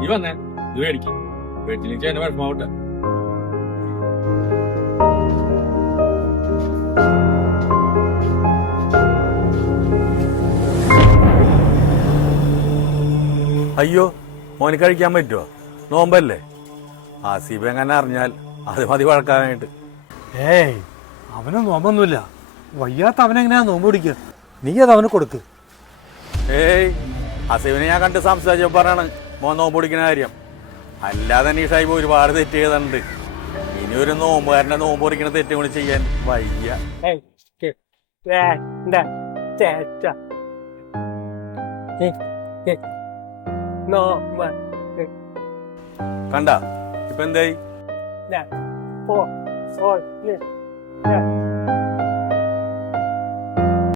നീ വന്നേ ഇത് മേടിക്കും മേടിച്ചില്ലെങ്കിൽ എന്നെ വിഷമാവട്ടെ. അയ്യോ മോന് കഴിക്കാൻ പറ്റുമോ? നോമ്പല്ലേ? ആസിഫ് എങ്ങനെ അറിഞ്ഞാൽ അത് മതി വഴക്കാനായിട്ട്. ഏയ് അവന് നോമ്പൊന്നുമില്ല. വയ്യാത്ത അവനെങ്ങനെയാ നോമ്പ് പിടിക്കുക? നീ അത് അവന് കൊടുക്ക്. ഏയ് ആസിഫിനെ ഞാൻ കണ്ട് സംസാരിച്ചപ്പോഴാണ് മോൻ നോമ്പ് പിടിക്കുന്ന കാര്യം. അല്ലാതെ നീ ഷൈബ് ഒരുപാട് തെറ്റ് ചെയ്തിട്ടുണ്ട്. ഇനി ഒരു നോമ്പുകാരനെ നോമ്പ് പിടിക്കുന്ന തെറ്റ് കൂടി ചെയ്യാൻ വയ്യ. കണ്ട ഇപ്പൊ എന്തായി?